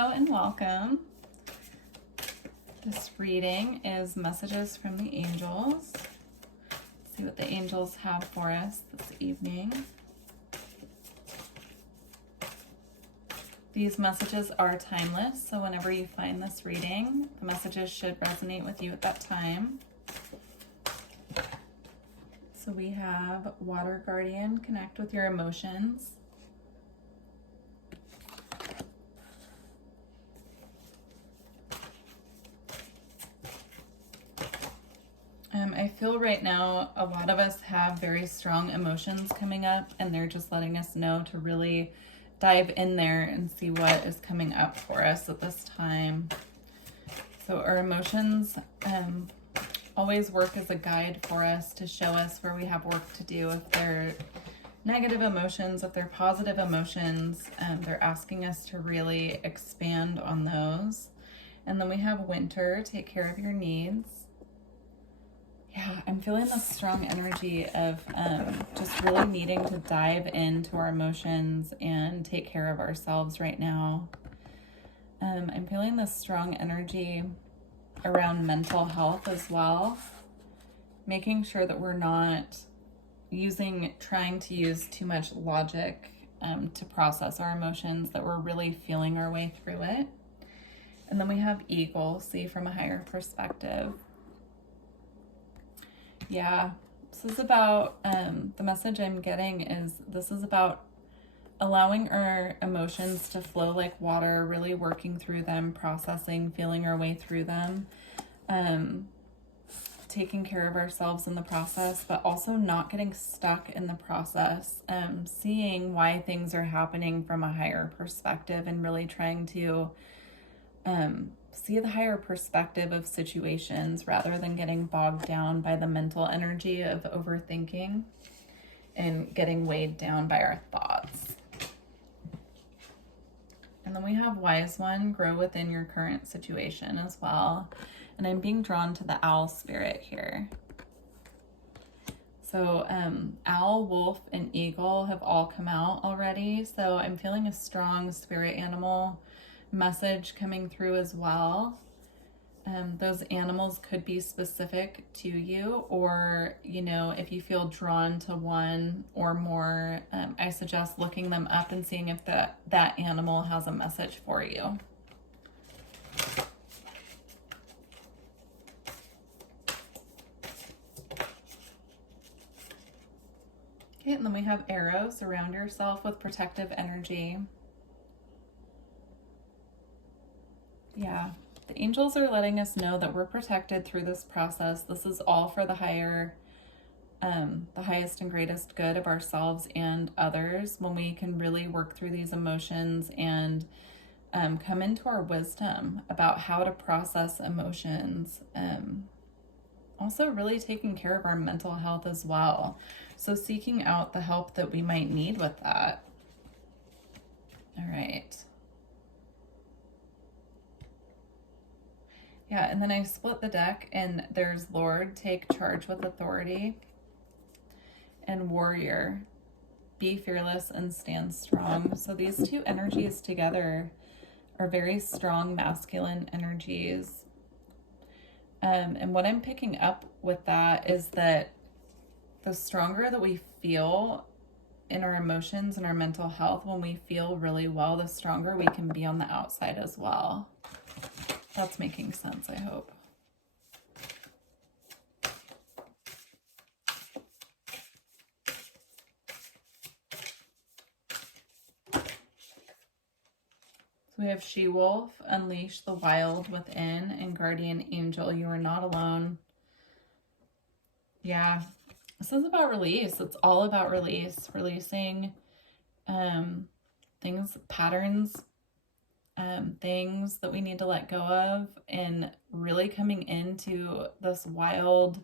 Hello and welcome. This reading is messages from the angels. Let's see what the angels have for us this evening. These messages are timeless, so whenever you find this reading, the messages should resonate with you at that time. So we have Water Guardian, connect with your emotions. I feel right now a lot of us have very strong emotions coming up, and they're just letting us know to really dive in there and see what is coming up for us at this time. So our emotions always work as a guide for us to show us where we have work to do. If they're negative emotions, if they're positive emotions, they're asking us to really expand on those. And then we have Winter, take care of your needs. Yeah, I'm feeling this strong energy of just really needing to dive into our emotions and take care of ourselves right now. I'm feeling this strong energy around mental health as well, making sure that we're not trying to use too much logic to process our emotions, that we're really feeling our way through it. And then we have Eagle, see from a higher perspective. Yeah, this is about, the message I'm getting is this is about allowing our emotions to flow like water, really working through them, processing, feeling our way through them, taking care of ourselves in the process, but also not getting stuck in the process, seeing why things are happening from a higher perspective and really trying to see the higher perspective of situations rather than getting bogged down by the mental energy of overthinking and getting weighed down by our thoughts. And then we have Wise One, grow within your current situation as well. And I'm being drawn to the owl spirit here. So owl, wolf, and eagle have all come out already. So I'm feeling a strong spirit animal message coming through as well. Those animals could be specific to you, or if you feel drawn to one or more, I suggest looking them up and seeing if that animal has a message for you. Okay, and then we have arrow, surround yourself with protective energy. Yeah, the angels are letting us know that we're protected through this process. This is all for the highest and greatest good of ourselves and others, when we can really work through these emotions and come into our wisdom about how to process emotions. Also really taking care of our mental health as well. So seeking out the help that we might need with that. All right. Yeah, and then I split the deck, and there's Lord, take charge with authority, and Warrior, be fearless and stand strong. So these two energies together are very strong masculine energies. And what I'm picking up with that is that the stronger that we feel in our emotions and our mental health, when we feel really well, the stronger we can be on the outside as well. That's making sense, I hope. So we have She-Wolf, unleash the wild within, and Guardian Angel, you are not alone. Yeah, this is about release. It's all about release, releasing things, patterns, things that we need to let go of, and really coming into this wild,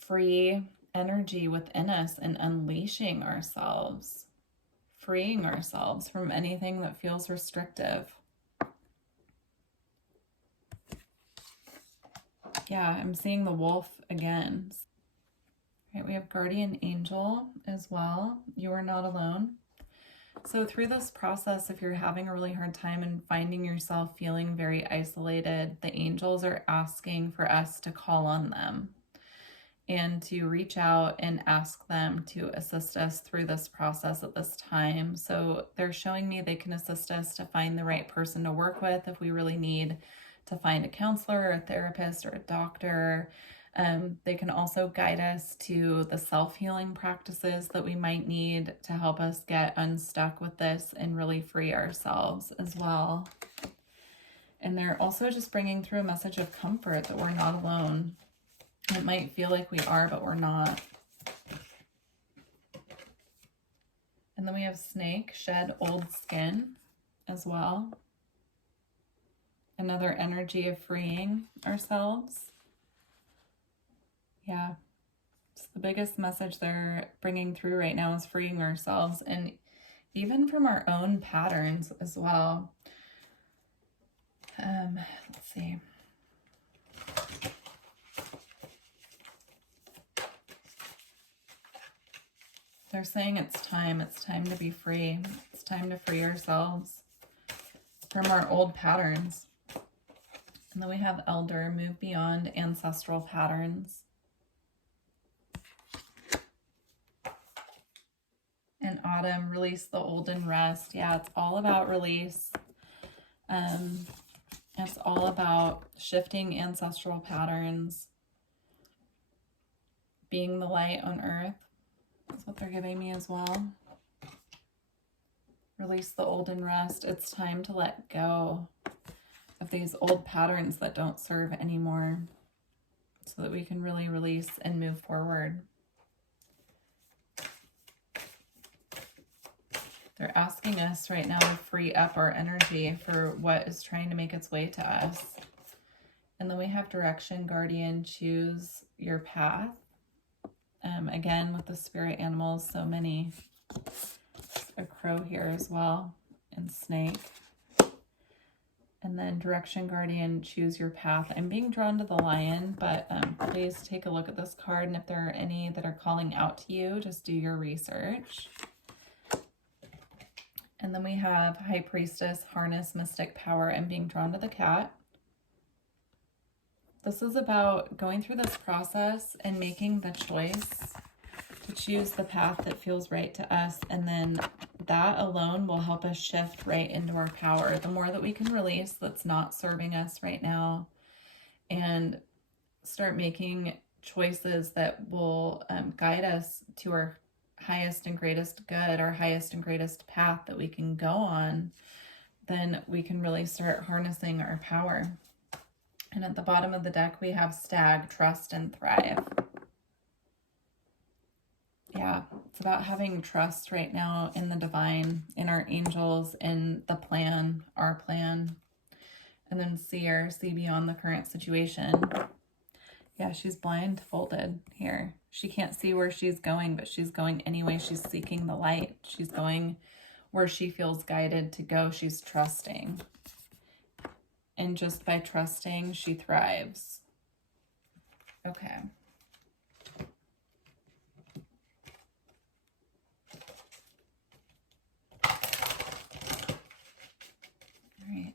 free energy within us and unleashing ourselves, freeing ourselves from anything that feels restrictive. Yeah, I'm seeing the wolf again. All right, we have Guardian Angel as well. You are not alone. So through this process, if you're having a really hard time and finding yourself feeling very isolated, the angels are asking for us to call on them and to reach out and ask them to assist us through this process at this time. So they're showing me they can assist us to find the right person to work with if we really need to find a counselor or a therapist or a doctor. They can also guide us to the self-healing practices that we might need to help us get unstuck with this and really free ourselves as well. And they're also just bringing through a message of comfort that we're not alone. It might feel like we are, but we're not. And then we have snake, shed old skin as well. Another energy of freeing ourselves. Yeah. So the biggest message they're bringing through right now is freeing ourselves, and even from our own patterns as well. Let's see. They're saying it's time to be free. It's time to free ourselves from our old patterns. And then we have elder, move beyond ancestral patterns. And autumn, release the old and rest. Yeah, it's all about release. It's all about shifting ancestral patterns, being the light on earth. That's what they're giving me as well. Release the old and rest. It's time to let go of these old patterns that don't serve anymore so that we can really release and move forward. They're asking us right now to free up our energy for what is trying to make its way to us. And then we have direction, guardian, choose your path. Again, with the spirit animals, so many. A crow here as well, and snake. And then direction, guardian, choose your path. I'm being drawn to the lion, but please take a look at this card. And if there are any that are calling out to you, just do your research. And then we have High Priestess, harness mystic power. I'm being drawn to the cat. This is about going through this process and making the choice to choose the path that feels right to us. And then that alone will help us shift right into our power. The more that we can release that's not serving us right now and start making choices that will guide us to our highest and greatest good, our highest and greatest path that we can go on, then we can really start harnessing our power. And at the bottom of the deck, we have stag, trust and thrive. Yeah, it's about having trust right now in the divine, in our angels, in the plan, our plan. And then seer, see beyond the current situation. Yeah, she's blindfolded here. She can't see where she's going, but she's going anyway. She's seeking the light. She's going where she feels guided to go. She's trusting. And just by trusting, she thrives. Okay. All right.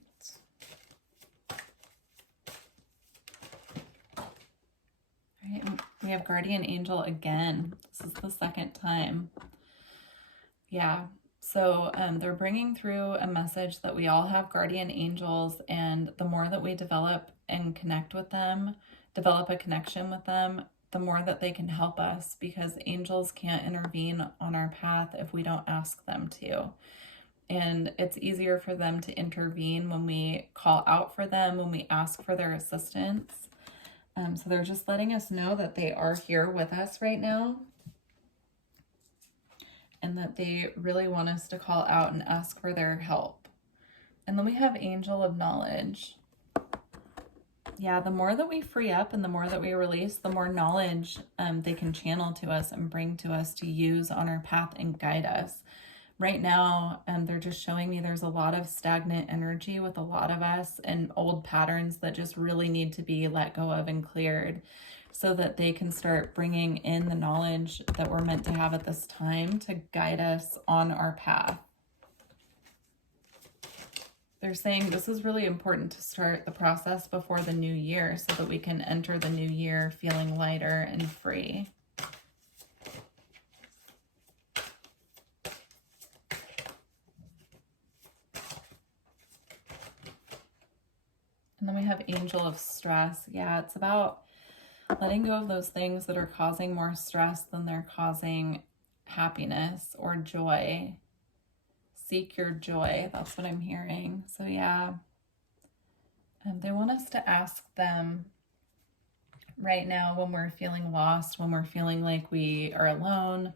All right, we have guardian angel again. This is the second time. Yeah. So they're bringing through a message that we all have guardian angels, and the more that we develop and connect with them, develop a connection with them, the more that they can help us, because angels can't intervene on our path if we don't ask them to. And it's easier for them to intervene when we call out for them, when we ask for their assistance. So they're just letting us know that they are here with us right now, and that they really want us to call out and ask for their help. And then we have angel of knowledge. Yeah, the more that we free up and the more that we release, the more knowledge they can channel to us and bring to us to use on our path and guide us. Right now, they're just showing me there's a lot of stagnant energy with a lot of us and old patterns that just really need to be let go of and cleared, so that they can start bringing in the knowledge that we're meant to have at this time to guide us on our path. they're saying this is really important to start the process before the new year so that we can enter the new year feeling lighter and free. And then we have Angel of Stress. Yeah, it's about letting go of those things that are causing more stress than they're causing happiness or joy. Seek your joy. That's what I'm hearing. So yeah, they want us to ask them right now when we're feeling lost, when we're feeling like we are alone,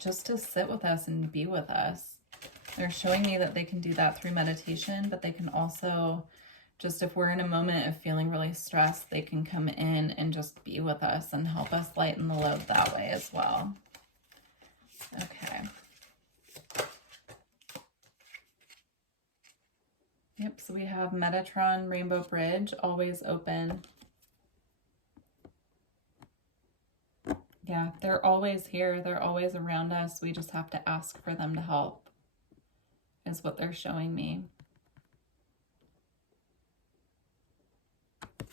just to sit with us and be with us. They're showing me that they can do that through meditation, but they can also, just if we're in a moment of feeling really stressed, they can come in and just be with us and help us lighten the load that way as well. Okay. Yep, so we have Metatron, Rainbow Bridge, always open. Yeah, they're always here. They're always around us. We just have to ask for them to help, is what they're showing me. There's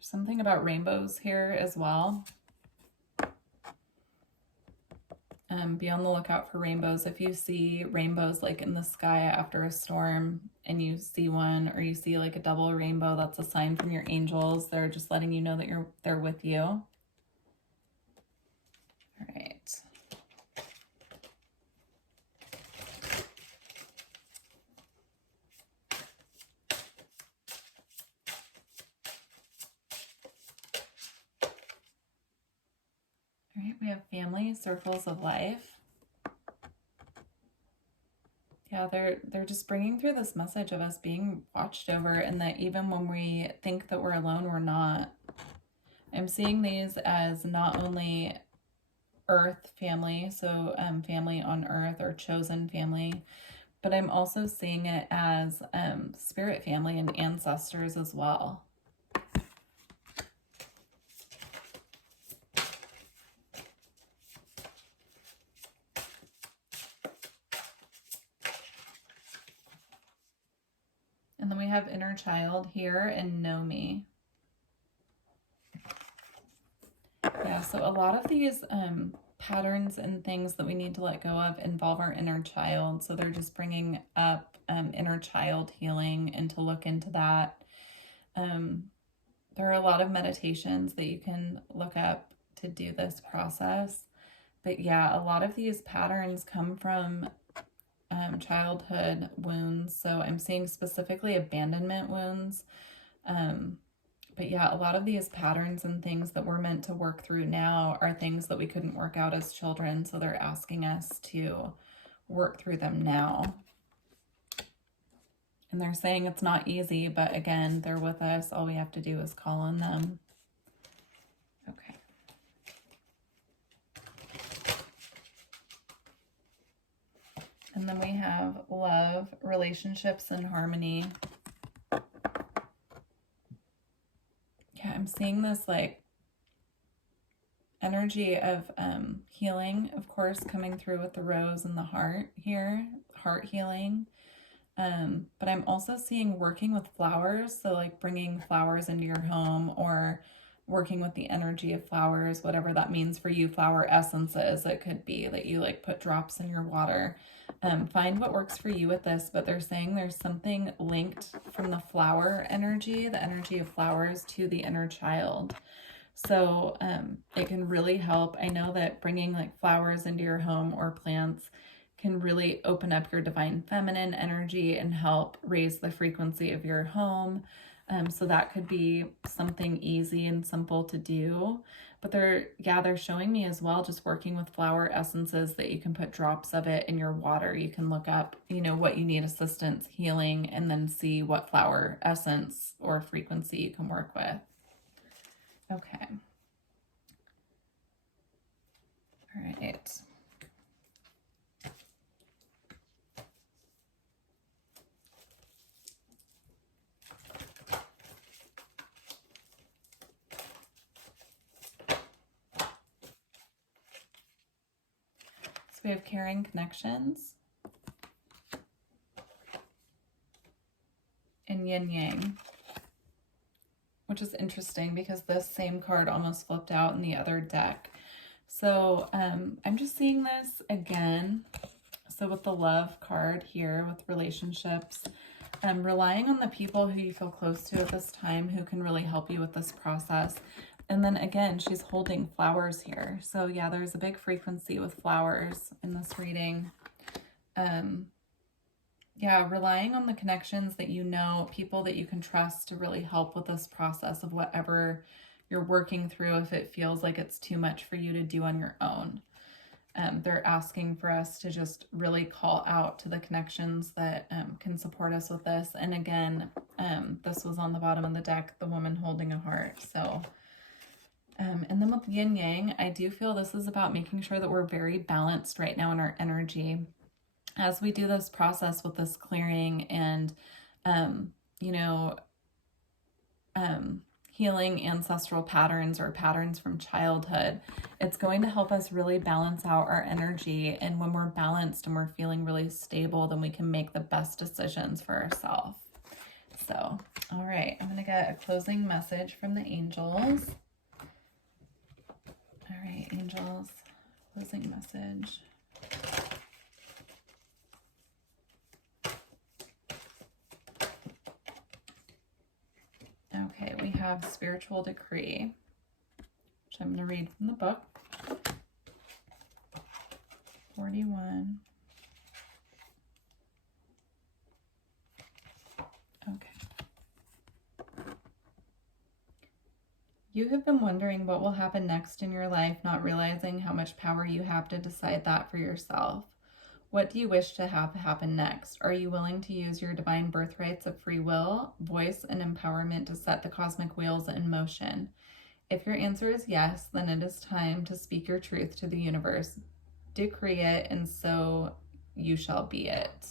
something about rainbows here as well. Be on the lookout for rainbows. If you see rainbows like in the sky after a storm and you see one, or you see like a double rainbow, that's a sign from your angels. They're just letting you know that they're with you. All right. All right, we have family, circles of life. Yeah, they're just bringing through this message of us being watched over, and that even when we think that we're alone, we're not. I'm seeing these as not only earth family, so family on earth or chosen family, but I'm also seeing it as spirit family and ancestors as well. And then we have inner child here and know me. Yeah, so a lot of these patterns and things that we need to let go of involve our inner child. So they're just bringing up inner child healing and to look into that. There are a lot of meditations that you can look up to do this process. But yeah, a lot of these patterns come from childhood wounds. So I'm seeing specifically abandonment wounds. But yeah, a lot of these patterns and things that we're meant to work through now are things that we couldn't work out as children. So they're asking us to work through them now. And they're saying it's not easy, but again, they're with us. All we have to do is call on them. Okay. And then we have love, relationships, and harmony. Yeah, I'm seeing this like energy of healing, of course, coming through with the rose and the heart here, heart healing. But I'm also seeing working with flowers. So like bringing flowers into your home or working with the energy of flowers, whatever that means for you, flower essences. It could be that you like put drops in your water. Find what works for you with this, but they're saying there's something linked from the flower energy, the energy of flowers, to the inner child. So it can really help. I know that bringing like flowers into your home or plants can really open up your divine feminine energy and help raise the frequency of your home. So that could be something easy and simple to do. But they're showing me as well, just working with flower essences, that you can put drops of it in your water. You can look up, what you need assistance healing, and then see what flower essence or frequency you can work with. Okay. All right. So we have caring connections and yin yang, which is interesting because this same card almost flipped out in the other deck. So I'm just seeing this again. So with the love card here with relationships, relying on the people who you feel close to at this time who can really help you with this process. And then again, she's holding flowers here. So yeah, there's a big frequency with flowers in this reading. Yeah, relying on the connections that you know, people that you can trust to really help with this process of whatever you're working through if it feels like it's too much for you to do on your own. They're asking for us to just really call out to the connections that can support us with this. And again, this was on the bottom of the deck, the woman holding a heart. So, and then with yin yang, I do feel this is about making sure that we're very balanced right now in our energy as we do this process with this clearing and, you know, healing ancestral patterns or patterns from childhood. It's going to help us really balance out our energy. And when we're balanced and we're feeling really stable, then we can make the best decisions for ourselves. So, all right, I'm going to get a closing message from the angels. All right, angels, closing message. Okay, we have spiritual decree, which I'm going to read from the book. 41. Okay. You have been wondering what will happen next in your life, not realizing how much power you have to decide that for yourself. What do you wish to have happen next? Are you willing to use your divine birthrights of free will, voice, and empowerment to set the cosmic wheels in motion? If your answer is yes, then it is time to speak your truth to the universe. Decree it, and so you shall be it.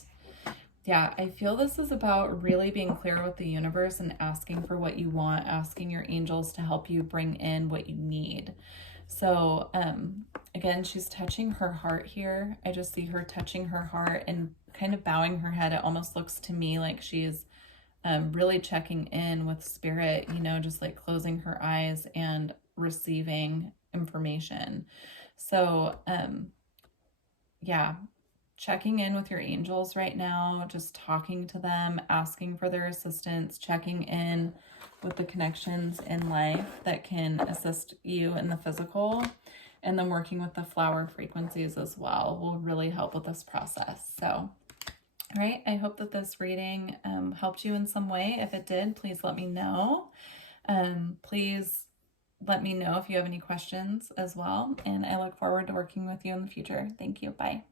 Yeah, I feel this is about really being clear with the universe and asking for what you want, asking your angels to help you bring in what you need. So, again, she's touching her heart here. I just see her touching her heart and kind of bowing her head. It almost looks to me like she's really checking in with spirit, you know, just like closing her eyes and receiving information. So, yeah, checking in with your angels right now, just talking to them, asking for their assistance, checking in with the connections in life that can assist you in the physical, and then working with the flower frequencies as well will really help with this process. So, all right, I hope that this reading helped you in some way. If it did, please let me know. Please let me know if you have any questions as well, and I look forward to working with you in the future. Thank you. Bye.